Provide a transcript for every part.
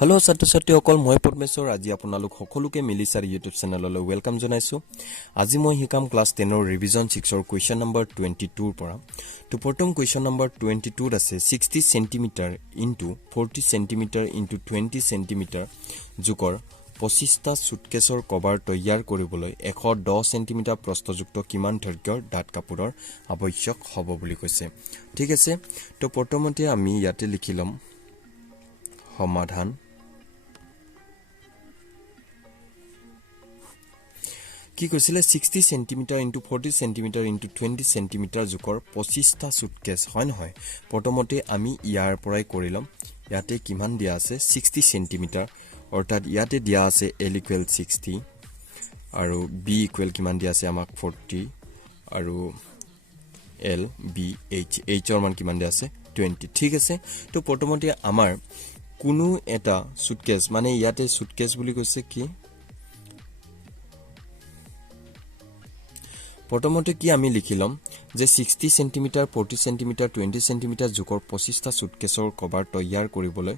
Hello ছাত্ৰ-ছাত্ৰী সকল মই পৰমেশ্বৰ আজি আপোনালোক সকলোকে মিলিছাৰ ইউটিউব চেনেললৈ ওয়েলকাম জনাইছো আজি মই হিকাম ক্লাস 10 ৰ ৰিভিজন 6 ৰ কোৱেশ্চন নম্বৰ 22 ৰ পৰা তো প্ৰথম কোৱেশ্চন নম্বৰ 22 ত আছে 60 cm into 40 cm into 20 cm জুকৰ 25টা সুটকেছৰ cover তৈয়াৰ কৰিবলৈ 110 cm প্ৰস্থযুক্ত কিমান দৈৰ্ঘ্যৰ ডাঠ কাপোৰৰ আৱশ্যক হ'ব বুলি কৈছে ঠিক আছে তো প্ৰথমতে আমি ইয়াতে লিখিলম সমাধান কি কৈছিলে 60 cm into 40 cm into 20 cm জুকৰ 25টা সুটকেছ হয় নহয় প্ৰথমতে আমি ইয়াৰ পৰাই কৰিলম ইয়াতে কিমান দিয়া আছে 60 cm অৰ্থাৎ ইয়াতে দিয়া আছে L equal 60 আৰু B equal কিমান দিয়া আছে আমাক 40 আৰু L B H H ৰ মান কিমান দিয়া আছে 20 ঠিক আছে তো প্ৰথমতে আমাৰ কোনো এটা সুটকেছ মানে ইয়াতে সুটকেছ বুলি কৈছে কি প্ৰথমতে কি আমি লিখিলম যে 60 cm 40 cm 20 cm জুকৰ 25টা সুটকেছৰ কভাৰ তৈয়াৰ কৰিবলৈ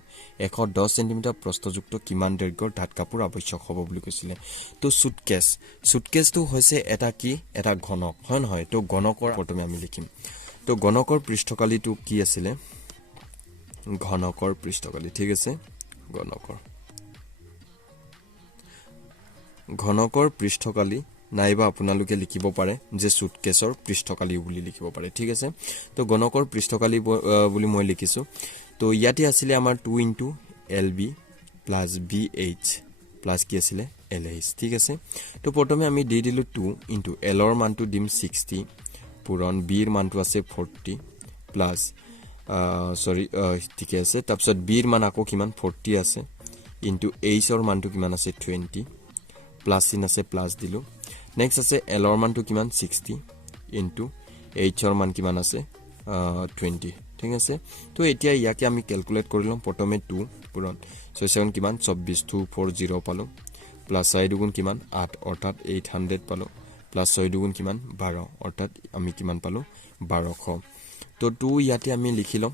110 cm প্ৰস্থযুক্ত কিমান দৈৰ্ঘ্যৰ ডাঠ কাপোৰ আৱশ্যক হ'ব বুলি কৈছিলে তো সুটকেছটো হৈছে এটা কি এটা ঘনক হয় নহয় তো ঘনকৰ প্ৰথমে আমি লিখিম তো ঘনকৰ পৃষ্ঠকালিটো কি আছিল ঘনকৰ পৃষ্ঠকালি ঠিক আছে ঘনকৰ পৃষ্ঠকালি নাইবা আপোনালোকে লিখিব পাৰে যে সুটকেছৰ পৃষ্ঠকালি বুলি লিখিব পাৰে ঠিক আছে তো ঘনকৰ পৃষ্ঠকালি বুলি মই লিখিছো তো ইয়াতে আছিল আমাৰ 2 into LB plus BH plus কি আছিল LH ঠিক আছে তো প্ৰথমে আমি দি দিলো 2 into L ৰ মানটো দিম 60 পুৰণ B ৰ মানটো আছে 40 plus ঠিক আছে তাৰপিছত B ৰ মান আকৌ কিমান 40 আছে into H ৰ মানটো কিমান আছে 20 plus চিন আছে plus দিলো Next আছে L ৰ মানটো কিমান 60 into H ৰ মান কিমান আছে 20 ঠিক আছে তো এতিয়া ইয়াকে আমি ক্যালকুলেট কৰিলম প্ৰথমে 2 পুৰণ 6 7 কিমান 24 240 পালো প্লাস 6 দুগুণ কিমান 8 অৰ্থাৎ 800 পালো প্লাস 6 দুগুণ কিমান 12 অৰ্থাৎ আমি কিমান পালো 1200 তো 2 ইয়াতে আমি লিখিলম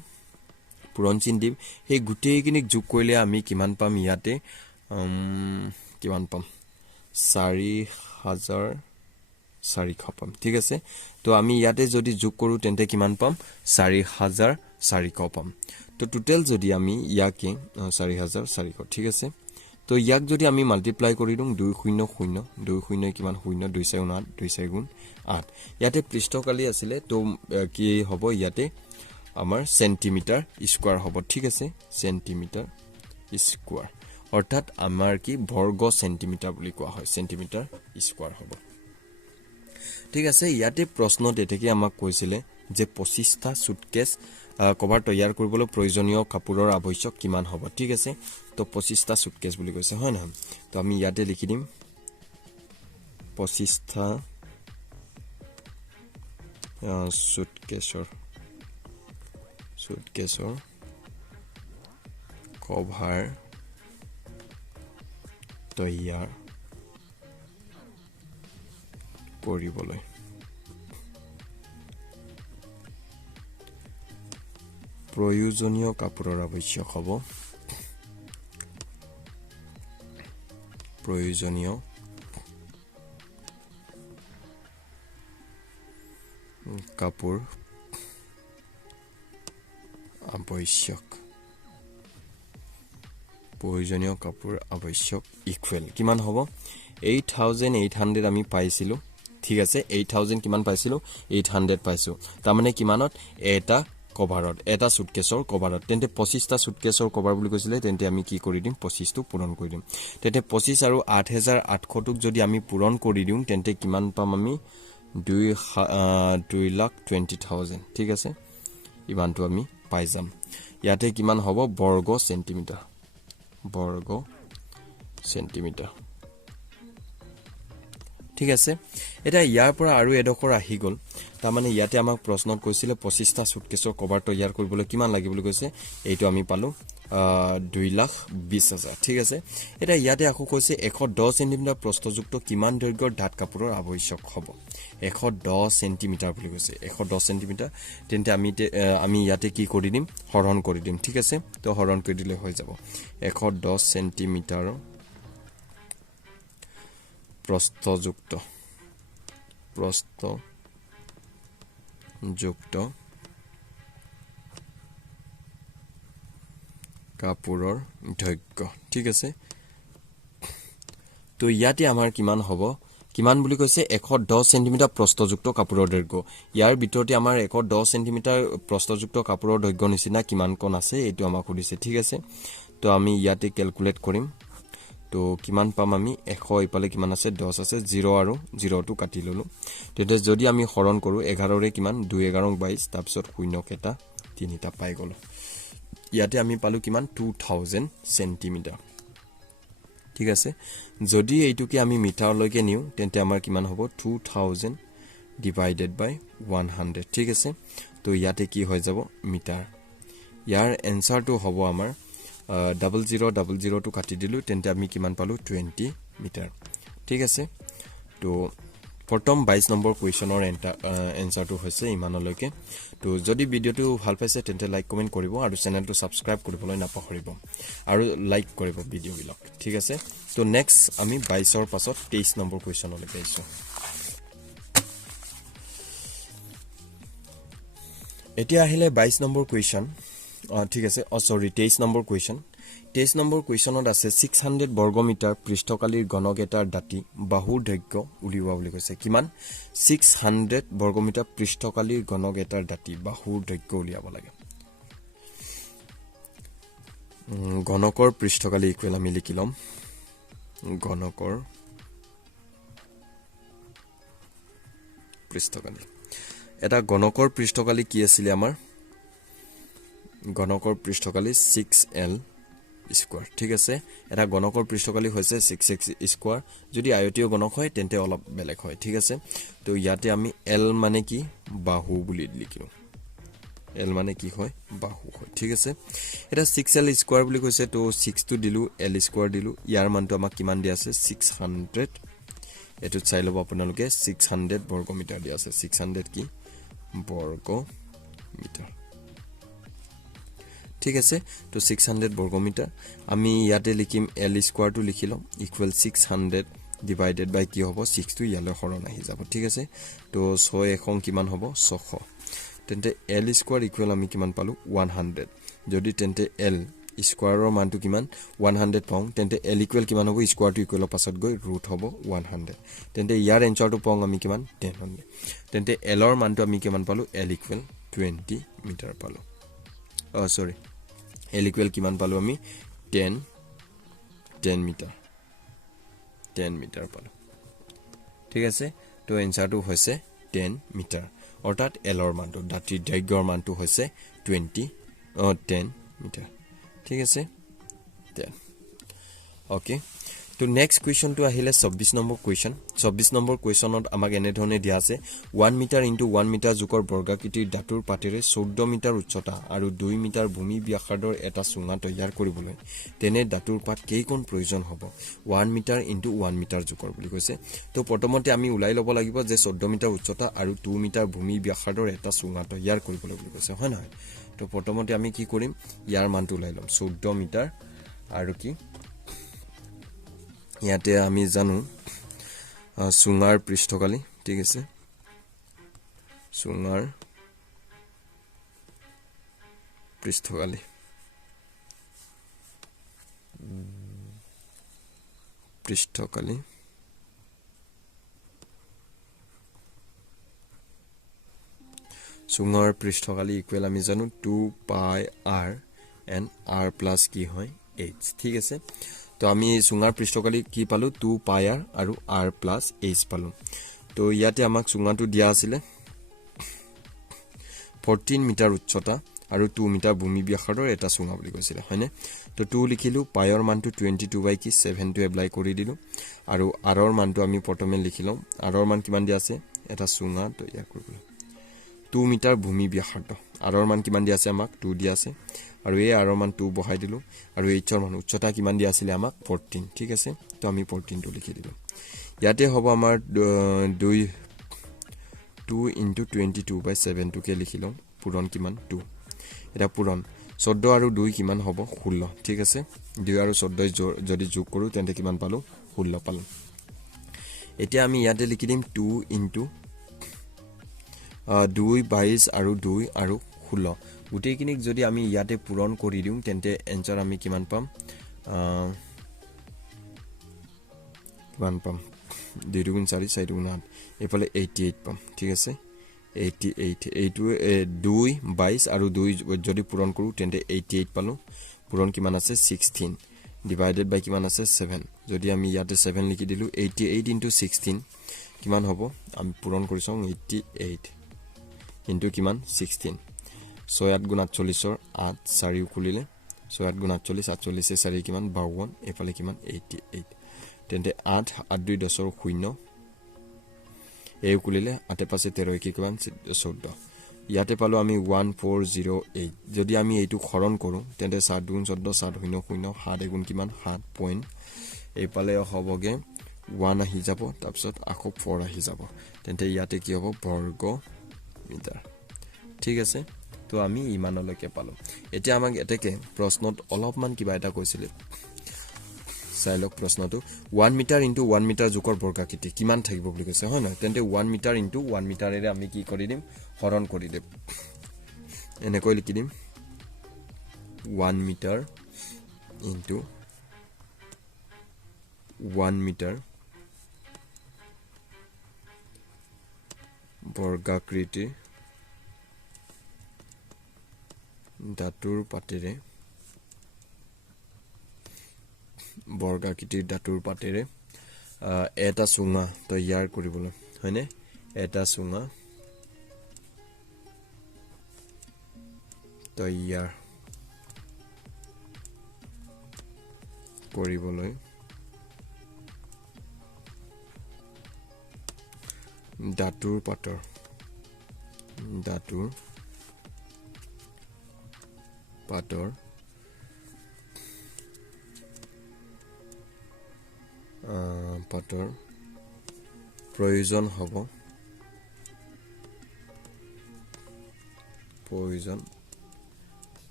পুৰণ চিন দিম এই গুটেইখিনিক যোগ কৰিলে আমি কিমান পাম ইয়াতে কিমান পাম 4400 পাম ঠিক আছে তো আমি ইয়াতে যদি যোগ কৰো তেন্তে কিমান পাম 4400 পাম তো টোটাল যদি আমি ইয়াকে 4400 ঠিক আছে তো ইয়াক যদি আমি মাল্টিপ্লাই কৰি দিম 200 20 কিমান 0 2 4 8 2 4 গুণ 8 ইয়াতে পৃষ্ঠকালি আছিল তো কি হ'ব ইয়াতে আমাৰ সেন্টিমিটাৰ স্কয়াৰ হ'ব ঠিক আছে সেন্টিমিটাৰ স্কয়াৰ অৰ্থাৎ আমাৰ কি বৰ্গ সেন্টিমিটাৰ বুলি কোৱা হয় সেন্টিমিটাৰ স্কয়াৰ হ'ব ঠিক আছে ইয়াতে প্ৰশ্নত এতেকি আমাক কৈছিলে যে 25টা সুটকেছ কভাৰ তৈয়াৰ কৰিবলৈ প্ৰয়োজনীয় কাপোৰৰ আৱশ্যক কিমান হ'ব ঠিক আছে তো 25টা সুটকেছ বুলি কৈছে হয় না তো আমি ইয়াতে লিখি দিম 25টা সুটকেছৰ কভাৰ তৈয়াৰ কৰিবলৈ প্ৰয়োজনীয় কাপোৰৰ আৱশ্যক হ'ব প্ৰয়োজনীয় কাপোৰ আৱশ্যক ইকুৱেল কিমান হ'ব 8800 আমি পাইছিলো ঠিক আছে 8000 কিমান পাইছিলো 800 পাইছো তাৰ মানে কিমানত এটা কভাৰত এটা সুটকেছৰ কভাৰত তেন্তে 25টা সুটকেছৰ কভাৰ বুলি কৈছিলে তেন্তে আমি কি কৰি দিম 25 টো পূৰণ কৰি দিম তেন্তে 25 আৰু 8800 টোক যদি আমি পূৰণ কৰি দিম তেন্তে কিমান পাম আমি 2,20,000 ঠিক আছে ইমানটো আমি পাই যাম ইয়াতে কিমান হ'ব বৰ্গ সেন্টিমিটাৰ ঠিক আছে এটা ইয়াৰ পৰা আৰু এডখৰ আহি গল তাৰ মানে ইয়াতে আমাক প্ৰশ্নত কৈছিলে 25টা সুটকেছৰ কভাৰ তৈয়াৰ কৰিবলৈ কিমান লাগিব বুলি কৈছে এইটো আমি পালো 2,20,000 ঠিক আছে এটা ইয়াতে আকৌ কৈছে 110 সেন্টিমিটাৰ প্ৰস্থযুক্ত কিমান দৈৰ্ঘ্যৰ ধাত কাপোৰৰ আৱশ্যক হ'ব 110 সেন্টিমিটাৰ বুলি কৈছে 110 সেন্টিমিটাৰ তেন্তে আমি ইয়াতে কি কৰি দিম হৰণ কৰি দিম ঠিক আছে তো হৰণ কৰি দিলে হৈ যাব 110 সেন্টিমিটাৰ প্ৰস্থযুক্ত কাপোৰৰ দৈৰ্ঘ্য ঠিক আছে তো ইয়াতে আমাৰ কিমান হ'ব কিমান বুলি কৈছে 110 সেন্টিমিটাৰ প্ৰস্থযুক্ত কাপোৰৰ দৈৰ্ঘ্য ইয়াৰ ভিতৰতে আমাৰ 110 সেন্টিমিটাৰ প্ৰস্থযুক্ত কাপোৰৰ দৈৰ্ঘ্য নিচিনা কিমান কোণ আছে এটো আমাক সুধিছে ঠিক আছে তো আমি ইয়াতে ক্যালকুলেট কৰিম তো কিমান পাম আমি 100 ইপালে কিমান আছে 10 আছে 0 আৰু 0 টো কাটি ললো তেতে যদি আমি হৰণ কৰো 11 ৰে কিমান 2 11 22 তাৰ পিছত শূন্য কেটা তিনিটা পাই গলো ইয়াতে আমি পালো কিমান 2000 সেন্টিমিটাৰ ঠিক আছে যদি এইটোকে আমি মিটাৰ লৈকে নিউ তেন্তে আমাৰ কিমান হ'ব 2000 ডিভাইডেড বাই 100 ঠিক আছে তো ইয়াতে কি হৈ যাব মিটাৰ ইয়াৰ এনসাৰটো হ'ব আমাৰ 0000 টো কাটি দিলু তেন্তে আমি কিমান পালো 20 মিটাৰ ঠিক আছে তো প্ৰথম 22 নম্বৰ কোৱেশ্চনৰ এনসাৰটো হৈছে ইমানলৈকে তো যদি ভিডিওটো ভাল পাইছে তেন্তে লাইক কমেন্ট কৰিব আৰু চেনেলটো সাবস্ক্ৰাইব কৰিবলৈ নাপাহৰিব আৰু লাইক কৰিব ভিডিও বিলাক ঠিক আছে তো নেক্সট আমি 22 ৰ পাছত 23 নম্বৰ কোৱেশ্চনলৈ গৈছো এতিয়া আহিলে 22 নম্বৰ কোৱেশ্চন ঠিক আছে সৰি 23 নম্বৰ কোৱেশ্চন 23 নম্বৰ কোৱেশ্চনত আছে 600 বৰ্গমিটাৰ পৃষ্ঠকালীৰ ঘনকেটাৰ দাঁতি বাহুৰ দৈৰ্ঘ্য উলিওৱা বুলি কৈছে কিমান 600 বৰ্গমিটাৰ পৃষ্ঠকালীৰ ঘনকেটাৰ দাঁতি বাহুৰ দৈৰ্ঘ্য উলিয়াব লাগে ঘনকৰ পৃষ্ঠকালী ইকুৱেল আমি লিখিলম ঘনকৰ পৃষ্ঠকালী এটা ঘনকৰ পৃষ্ঠকালী কি আছিল আমাৰ ঘনকৰ পৃষ্ঠকালী 6l স্কয়াৰ ঠিক আছে এটা ঘনকৰ পৃষ্ঠকালী হৈছে 6x স্কয়াৰ যদি আয়তীয় ঘনক হয় তেন্তে অলপ বেলেগ হয় ঠিক আছে তো ইয়াতে আমি l মানে কি বাহু বুলি লিখিলো l মানে কি হয় বাহু হয় ঠিক আছে এটা 6l স্কয়াৰ বুলি কৈছে তো 6 টো দিলু l স্কয়াৰ দিলু ইয়াৰ মানটো আমাক কিমান দিয়া আছে 600 এটো চাই লব আপোনালোকে 600 বৰ্গমিটাৰ দিয়া আছে 600 কি বৰ্গমিটাৰ ঠিক আছে তো 600 বৰ্গমিটাৰ আমি ইয়াতে লিখিম l স্কয়াৰ টো লিখিলম ইকুৱেল 600 ডিভাইডেড বাই কি হ'ব 6 টো ইয়ালৈ হৰণ আহি যাব ঠিক আছে তো 6 এখন কিমান হ'ব 600 তেন্তে l স্কয়াৰ ইকুৱেল আমি কিমান পালো 100 যদি তেন্তে l স্কয়াৰৰ মানটো কিমান 100 পাওঁ তেন্তে l ইকুৱেল কিমান হ'ব স্কয়াৰ টো ইকুৱেলৰ পাছত গৈ ৰুট হ'ব 100 তেন্তে ইয়াৰ এনসাৰটো পাওঁ আমি কিমান 10 তেন্তে l ৰ মানটো আমি কিমান পালো l ইকুৱেল 20 মিটাৰ পালো সৰি l ইকুৱেল কিমান পালো আমি 10 মিটাৰ পালো ঠিক আছে তো এনসাৰটো হৈছে 10 মিটাৰ অৰ্থাৎ l ৰ মানটো দাঁতিৰ দৈৰ্ঘ্যৰ মানটো হৈছে 10 মিটাৰ ঠিক আছে 10 ওকে তো নেক্সট কোৱেশ্চন টো আহিলে 26 নম্বৰ কোৱেশ্চন 26 নম্বৰ কোৱেশ্চনত আমাক এনে ধৰণে দিয়া আছে 1 মিটাৰ * 1 মিটাৰ জোখৰ বৰ্গাকৃতিৰ দাঁতুৰ পাতেৰে 14 মিটাৰ উচ্চতা আৰু 2 মিটাৰ ভূমি ব্যাসাৰ্ধৰ এটা চুঙা তৈয়াৰ কৰিবলৈ তেনে দাঁতুৰ পাত কেইকোণ প্ৰয়োজন হ'ব 1 মিটাৰ * 1 মিটাৰ জোখৰ বুলি কৈছে তো প্ৰথমতে আমি উলাই ল'ব লাগিব যে 14 মিটাৰ উচ্চতা আৰু 2 মিটাৰ ভূমি ব্যাসাৰ্ধৰ এটা চুঙা তৈয়াৰ কৰিবলৈ বুলি কৈছে হয় নহয় তো প্ৰথমতে আমি কি কৰিম ইয়াৰ মানটো উলাই লম 14 মিটাৰ আৰু কি ইয়াতে আমি জানো চুঙাৰ পৃষ্ঠকালী ঠিক আছে চুঙাৰ পৃষ্ঠকালী চুঙাৰ পৃষ্ঠকালী ইকুৱেল আমি জানো 2 পাই r and r প্লাস কি হয় h ঠিক আছে তো আমি চুঙাৰ পৃষ্ঠকালী কি পালো 2 পাই r আৰু r প্লাস h পালো তো ইয়াতে আমাক চুঙাটো দিয়া আছিল 14 মিটাৰ উচ্চতা আৰু 2 মিটাৰ ভূমি ব্যাসাৰ্ধৰ এটা চুঙা বুলি কৈছিল হয়নে তো 2 লিখিলো পাইৰ মানটো 22 বাই কি 7 টো এপ্লাই কৰি দিলো আৰু r ৰ মানটো আমি প্ৰথমে লিখিলম r ৰ মান কিমান দিয়া আছে এটা চুঙা তৈয়াৰ কৰিবলৈ 2 মিটাৰ ভূমি ব্যাসাৰ্ধ r ৰ মান কিমান দিয়া আছে আমাক 2 দিয়া আছে আৰু এই r মান 2 বহাই দিলো আৰু h ৰ মান উচ্চতা কিমান দিয়া আছিল আমাক 14 ঠিক আছে তো আমি 14 টো লিখি দিলো ইয়াতে হ'ব আমাৰ 2 into 22/7 টোকে লিখিলো পূৰণ কিমান 2 এটা পূৰণ 14 আৰু 2 কিমান হ'ব 16 ঠিক আছে 2 আৰু 14 যদি যোগ কৰো তেন্তে কিমান পালো 16 পালো এতিয়া আমি ইয়াতে লিখি দিম 2 into 2 22 আৰু 2 আৰু 16 গুটেইখিনিক যদি আমি ইয়াতে পূৰণ কৰি দিম তেন্তে এনসাৰ আমি কিমান পাম 2 দুগুণ 4 4 দুগুণ 8 এফালে 88 পাম ঠিক আছে 88 এইটো 2 22 আৰু 2 যদি পূৰণ কৰো তেন্তে 88 পালো পূৰণ কিমান আছে 16 ডিভাইডেড বাই কিমান আছে 7 যদি আমি ইয়াতে 7 লিখি দিলো 88 into 16 কিমান হ'ব আমি পূৰণ কৰিছো 88 into কিমান 16 6 গুণ 48 ৰ 8 4 খুলিলে 6 গুণ 48 48 4 কিমান 52 এফালে কিমান 88 তেন্তে 8 8 2 10 ৰ 0 এই খুলিলে 8 পাছে 13 কি কিমান 14 ইয়াতে পালো আমি 1408 যদি আমি এইটো খৰণ কৰো তেন্তে 7 গুণ 14 7 0 0 7 গুণ কিমান 7 পইণ্ট এই পালে হবগে 1 আহি যাব তাৰপিছত আকৌ 4 আহি যাব তেন্তে ইয়াতে কি হ'ব বৰ্গ মিটাৰ ঠিক আছে তো আমি ইমানলৈকে পালো এতিয়া আমাক এতেকে প্ৰশ্নত অলপমান কিবা এটা কৈছিল চাইলক প্ৰশ্নটো 1 মিটাৰ ইনটু 1 মিটাৰ জোকৰ বৰ্গাকৃতি কিমান থাকিব বুলি কৈছে হয় না তেন্তে 1 মিটাৰ ইনটু 1 মিটাৰেৰে আমি কি কৰি দিম হৰণ কৰি দিম এনেকৈ লিখি দিম 1 মিটাৰ ইনটু 1 মিটাৰ বৰ্গাকৃতি ধাতুৰ পাতেৰে বৰ্গাকৃতিৰ ধাতুৰ পাতেৰে এটা চুঙা তৈয়াৰ কৰিবলৈ হয়নে এটা চুঙা তৈয়াৰ কৰিবলৈ ধাতুৰ পাতৰ প্ৰয়োজন হ'ব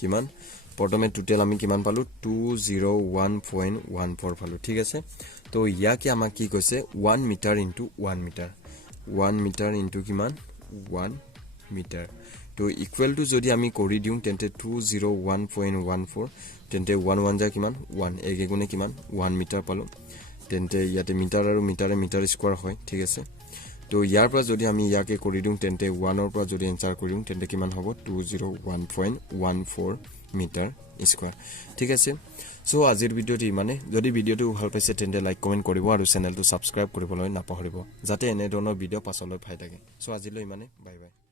কিমান প্ৰথমে টোটাল আমি কিমান পালো 201.14 পালো ঠিক আছে তো ইয়াকে আমাক কি কৈছে 1 meter into 1 meter 1 meter into কিমান 1 মিটাৰ তো ইকুৱেল টু যদি আমি কৰি দিও তেন্তে 201.14 তেন্তে 1 1 যা কিমান 1 এক গুণে কিমান 1 মিটাৰ পালো তেন্তে ইয়াতে মিটাৰ আৰু মিটাৰ স্কয়াৰ হয় ঠিক আছে তো ইয়াৰ পৰা যদি আমি ইয়াকে কৰি দিও তেন্তে 1 ৰ পৰা যদি এনসাৰ কৰিম তেন্তে কিমান হ'ব 201.14 মিটাৰ স্কয়াৰ ঠিক আছে সো আজিৰ ভিডিওটি ইমানে যদি ভিডিওটো ভাল পাইছে তেন্তে লাইক কমেন্ট কৰিব আৰু চেনেলটো সাবস্ক্ৰাইব কৰিবলৈ নাপাহৰিব যাতে এনে ধৰণৰ ভিডিও পাছলৈ পাই থাকে সো আজিলৈ ইমানে বাই বাই